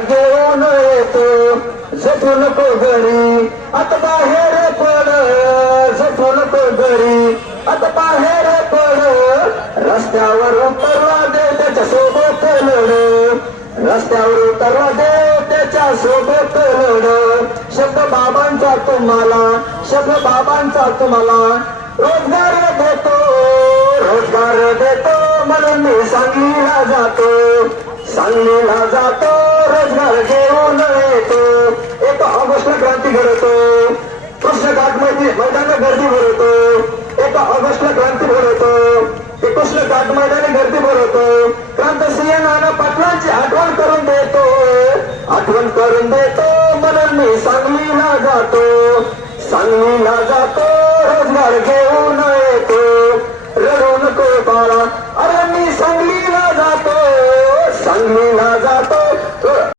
घेऊन येतो झटू नको घरी आता बाहेर पड झटू नको घरी आता बाहेर पड रस्त्यावर उतरला दे त्याच्या सोबत लढ रस्त्यावर उतरला दे त्याच्या सोबत लढ शब्द बाबांचा तुम्हाला शब्द बाबांचा तुम्हाला. रोजगार देतो रोजगार देतो म्हणून मी सांगलीला जातो. सांगलीला जातो. एकोणीसशे कृष्ण घाटमध्ये मैदान गर्दी बोलवतो एक ऑगस्टला क्रांती बोलवतो एकोणीसशे कृष्ण मैदानी गर्दी भरवतो. क्रांतसिंह नाना पाटलांची आठवण करून देतो. आठवण करून देतो. म्हणून मी सांगलीला जातो. सांगलीला जातो.